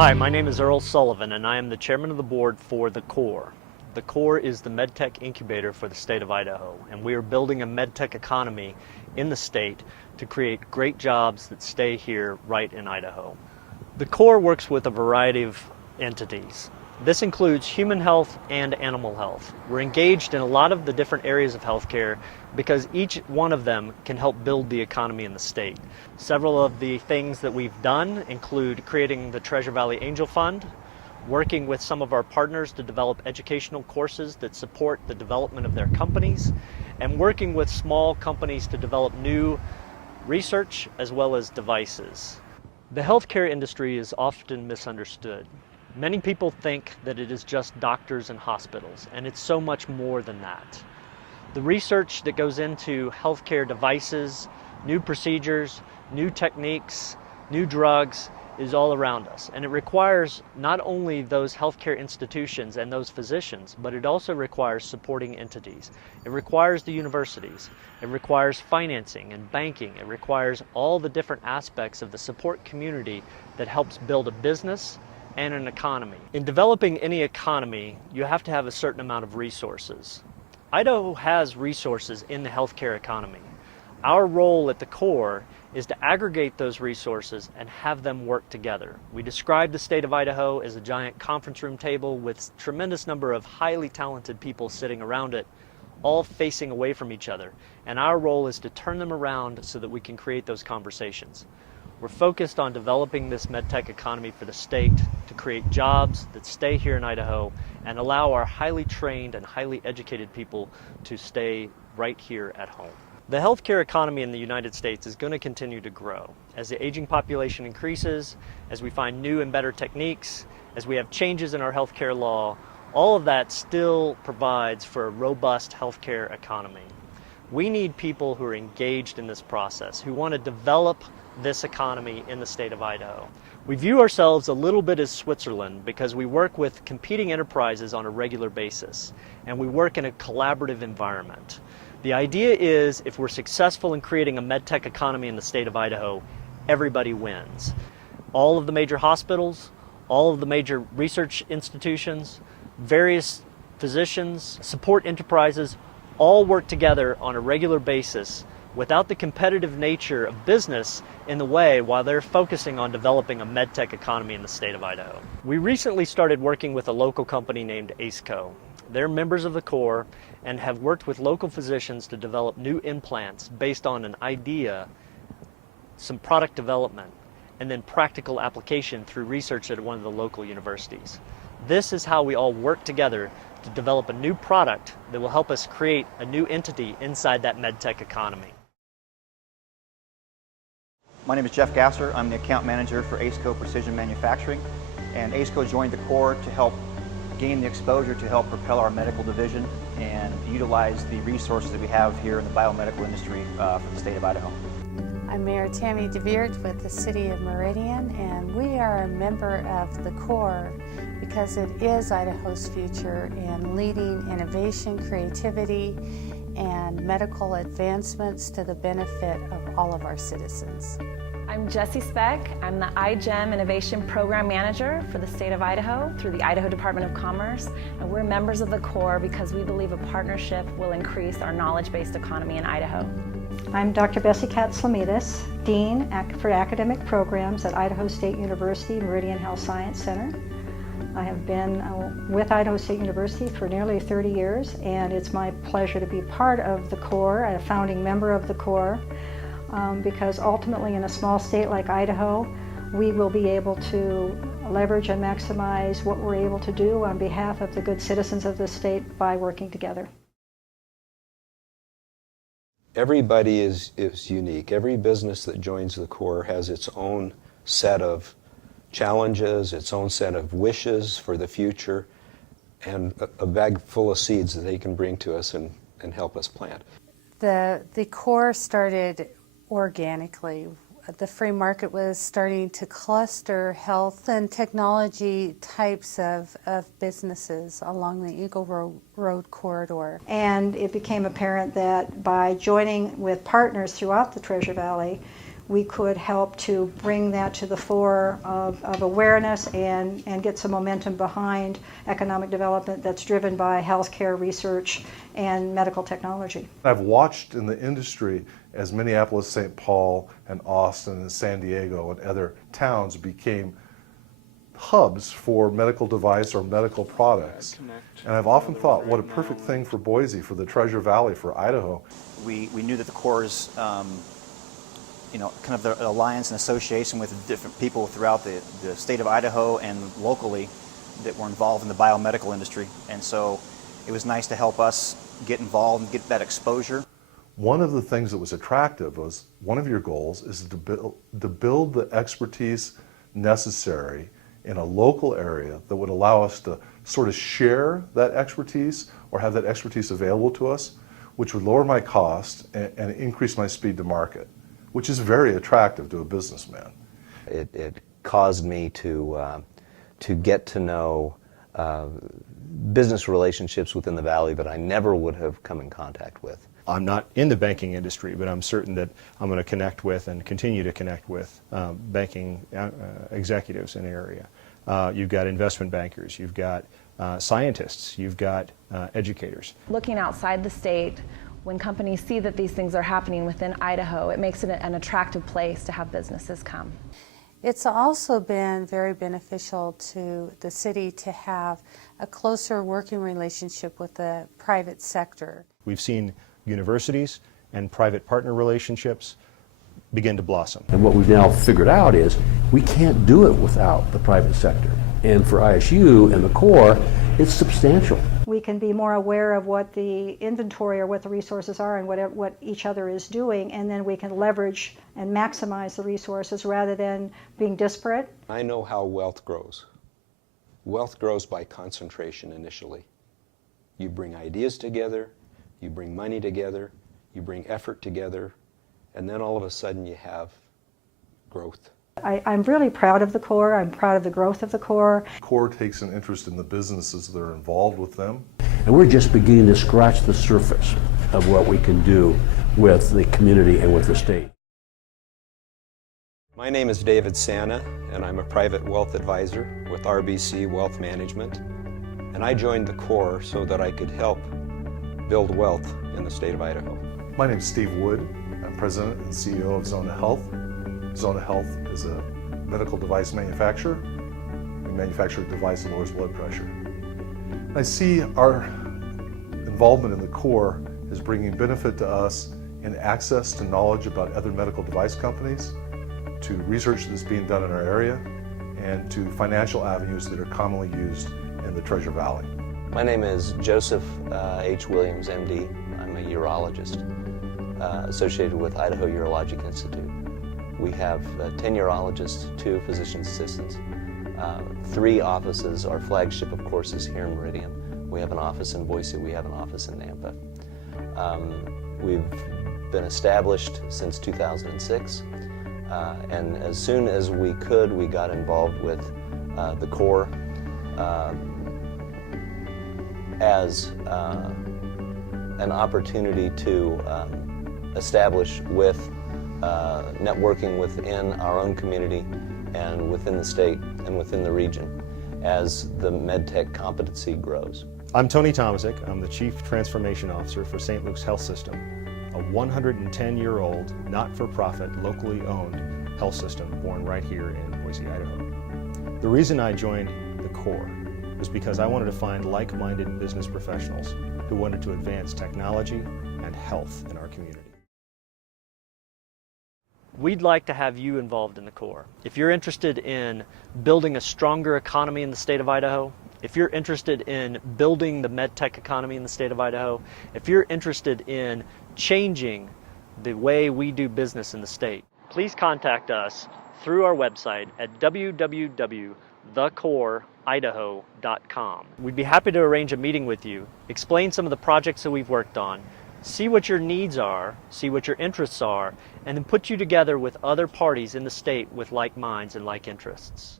Hi, my name is Earl Sullivan and I am the chairman of the board for the CORE. The CORE is the MedTech incubator for the state of Idaho, and we are building a MedTech economy in the state to create great jobs that stay here right in Idaho. The CORE works with a variety of entities. This includes human health and animal health. We're engaged in a lot of the different areas of healthcare because each one of them can help build the economy in the state. Several of the things that we've done include creating the Treasure Valley Angel Fund, working with some of our partners to develop educational courses that support the development of their companies, and working with small companies to develop new research as well as devices. The healthcare industry is often misunderstood. Many people think that it is just doctors and hospitals, and it's so much more than that. The research that goes into healthcare devices, new procedures, new techniques, new drugs is all around us. And it requires not only those healthcare institutions and those physicians, but it also requires supporting entities. It requires the universities. It requires financing and banking. It requires all the different aspects of the support community that helps build a business and an economy. In developing any economy, you have to have a certain amount of resources. Idaho has resources in the healthcare economy. Our role at the CORE is to aggregate those resources and have them work together. We describe the state of Idaho as a giant conference room table with a tremendous number of highly talented people sitting around it, all facing away from each other. And our role is to turn them around so that we can create those conversations. We're focused on developing this MedTech economy for the state to create jobs that stay here in Idaho and allow our highly trained and highly educated people to stay right here at home. The healthcare economy in the United States is going to continue to grow. As the aging population increases, as we find new and better techniques, as we have changes in our healthcare law, all of that still provides for a robust healthcare economy. We need people who are engaged in this process, who want to develop this economy in the state of Idaho. We view ourselves a little bit as Switzerland because we work with competing enterprises on a regular basis, and we work in a collaborative environment. The idea is if we're successful in creating a MedTech economy in the state of Idaho, everybody wins. All of the major hospitals, all of the major research institutions, various physicians, support enterprises, all work together on a regular basis without the competitive nature of business in the way while they're focusing on developing a MedTech economy in the state of Idaho. We recently started working with a local company named ACECO. They're members of the CORE and have worked with local physicians to develop new implants based on an idea, some product development, and then practical application through research at one of the local universities. This is how we all work together to develop a new product that will help us create a new entity inside that MedTech economy. My name is Jeff Gasser. I'm the account manager for ACECO Precision Manufacturing, and ACECO joined the CORE to help gain the exposure to help propel our medical division and utilize the resources that we have here in the biomedical industry for the state of Idaho. I'm Mayor Tammy DeVeert with the City of Meridian, and we are a member of the CORE because it is Idaho's future in leading innovation, creativity, and medical advancements to the benefit of all of our citizens. I'm Jessie Speck. I'm the iGEM Innovation Program Manager for the state of Idaho through the Idaho Department of Commerce, and we're members of the CORE because we believe a partnership will increase our knowledge-based economy in Idaho. I'm Dr. Bessie Katslamides, Dean for Academic Programs at Idaho State University Meridian Health Science Center. I have been with Idaho State University for nearly 30 years, and it's my pleasure to be part of the CORE, a founding member of the CORE, because ultimately in a small state like Idaho, we will be able to leverage and maximize what we're able to do on behalf of the good citizens of the state by working together. Everybody is unique. Every business that joins the CORE has its own set of challenges, its own set of wishes for the future, and a bag full of seeds that they can bring to us and help us plant. The CORE started organically. The free market was starting to cluster health and technology types of businesses along the Eagle Road corridor. And it became apparent that by joining with partners throughout the Treasure Valley, we could help to bring that to the fore of awareness and get some momentum behind economic development that's driven by healthcare research and medical technology. I've watched in the industry as Minneapolis, St. Paul, and Austin, and San Diego, and other towns became hubs for medical device or medical products. And I've often thought, what a perfect thing for Boise, for the Treasure Valley, for Idaho. We knew that the Corps' kind of the alliance and association with different people throughout the state of Idaho and locally that were involved in the biomedical industry. And so it was nice to help us get involved and get that exposure. One of the things that was attractive was one of your goals is to build the expertise necessary in a local area that would allow us to sort of share that expertise or have that expertise available to us, which would lower my cost and increase my speed to market, which is very attractive to a businessman. It caused me to get to know business relationships within the Valley that I never would have come in contact with. I'm not in the banking industry, but I'm certain that I'm going to connect with and continue to connect with banking executives in the area. You've got investment bankers, you've got scientists, you've got educators. Looking outside the state, when companies see that these things are happening within Idaho, it makes it an attractive place to have businesses come. It's also been very beneficial to the city to have a closer working relationship with the private sector. We've seen universities and private partner relationships begin to blossom. And what we've now figured out is we can't do it without the private sector. And for ISU and the Corps, it's substantial. We can be more aware of what the inventory or what the resources are and what each other is doing, and then we can leverage and maximize the resources rather than being disparate. I know how wealth grows. Wealth grows by concentration initially. You bring ideas together, you bring money together, you bring effort together, and then all of a sudden you have growth. I'm really proud of the Corps. I'm proud of the growth of the Corps. The Corps takes an interest in the businesses that are involved with them. And we're just beginning to scratch the surface of what we can do with the community and with the state. My name is David Sana, and I'm a private wealth advisor with RBC Wealth Management. And I joined the Corps so that I could help build wealth in the state of Idaho. My name is Steve Wood. I'm president and CEO of Zona Health. Zona Health is a medical device manufacturer. We manufacture a device that lowers blood pressure. I see our involvement in the Corps is bringing benefit to us in access to knowledge about other medical device companies, to research that's being done in our area, and to financial avenues that are commonly used in the Treasure Valley. My name is Joseph H. Williams, MD. I'm a urologist associated with Idaho Urologic Institute. We have 10 urologists, 2 physician assistants, 3 offices. Our flagship, of course, is here in Meridian. We have an office in Boise, we have an office in Nampa. We've been established since 2006, and as soon as we could, we got involved with the Corps as an opportunity to establish with networking within our own community and within the state and within the region as the MedTech competency grows. I'm Tony Tomasic. I'm the Chief Transformation Officer for St. Luke's Health System, a 110-year-old, not-for-profit, locally owned health system born right here in Boise, Idaho. The reason I joined the Corps was because I wanted to find like-minded business professionals who wanted to advance technology and health in our community. We'd like to have you involved in the Corps. If you're interested in building a stronger economy in the state of Idaho, if you're interested in building the medtech economy in the state of Idaho, if you're interested in changing the way we do business in the state, please contact us through our website at www.thecorpsidaho.com. We'd be happy to arrange a meeting with you, explain some of the projects that we've worked on, see what your needs are, see what your interests are, and then put you together with other parties in the state with like minds and like interests.